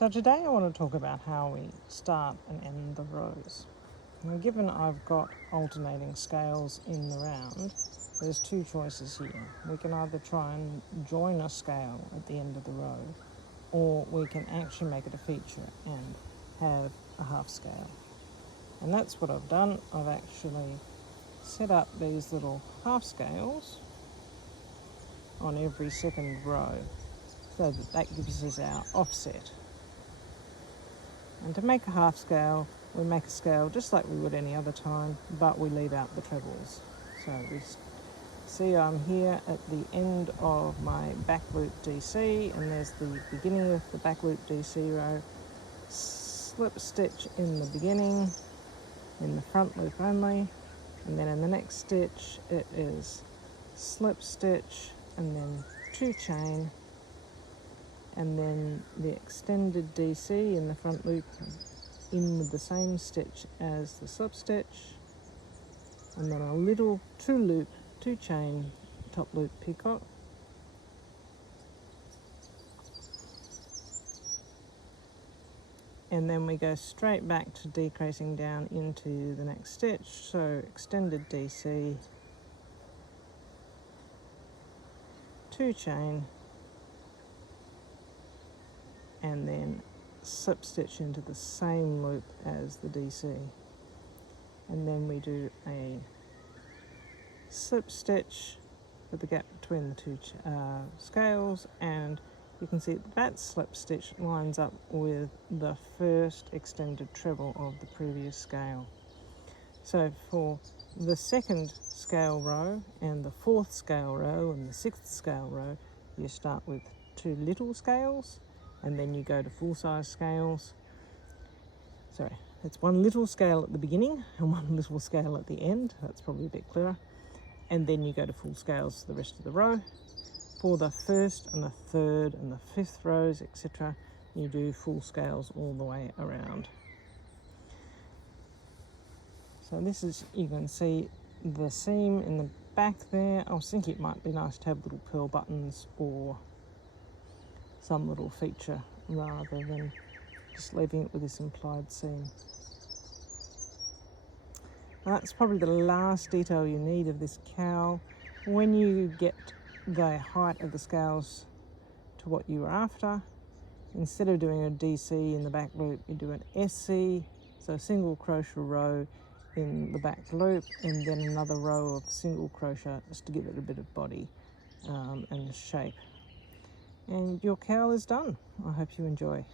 So today I want to talk about how we start and end the rows. Now, given I've got alternating scales in the round, there's two choices here. We can either try and join a scale at the end of the row, or we can actually make it a feature and have a half scale. And that's what I've done. I've actually set up these little half scales on every second row so that gives us our offset. And to make a half scale, we make a scale just like we would any other time, but we leave out the trebles. So we see I'm here at the end of my back loop DC, and there's the beginning of the back loop DC row. Slip stitch in the beginning, in the front loop only, and then in the next stitch it is slip stitch and then 2 chain, and then the extended DC in the front loop in with the same stitch as the slip stitch, and then a little 2 chain top loop picot, and then we go straight back to decreasing down into the next stitch. So extended DC, 2 chain, and then slip stitch into the same loop as the DC, and then we do a slip stitch with the gap between the two scales, and you can see that slip stitch lines up with the first extended treble of the previous scale. So for the second scale row and the fourth scale row and the sixth scale row, you start with 2 little scales, and then you go to full-size scales. Sorry, it's 1 little scale at the beginning and 1 little scale at the end. That's probably a bit clearer. And then you go to full scales for the rest of the row. For the first and the third and the fifth rows, etc., you do full scales all the way around. So this is, you can see the seam in the back there. I was thinking it might be nice to have little pearl buttons or some little feature rather than just leaving it with this implied seam. That's probably the last detail you need of this cowl. When you get the height of the scales to what you are after, instead of doing a DC in the back loop, you do an SC, so a single crochet row in the back loop, and then another row of single crochet just to give it a bit of body and shape. And your cowl is done. I hope you enjoy.